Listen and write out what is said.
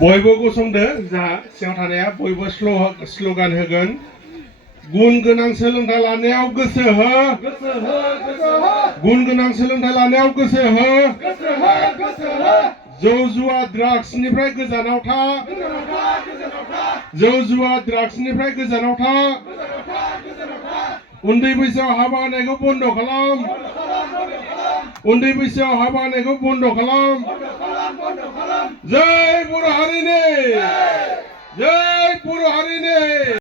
बयबो गसंदो जा सिङाव थानाया बयबो स्ल'गान होगोन गुन गोनां सोलोंथाइ लानायाव गोसो हो गुन गोनां सोलोंथाइ लानायाव गोसो हो जौ जुवा ड्राग्सनिफ्राय गोजानाव था जौ जुवा ड्राग्सनिफ्राय गोजानाव था उन्दै बैसोआव हाबा होनायखौ बन्द खालाम उन्दै बैसोआव हाबा होनायखौ बन्द खालाम जय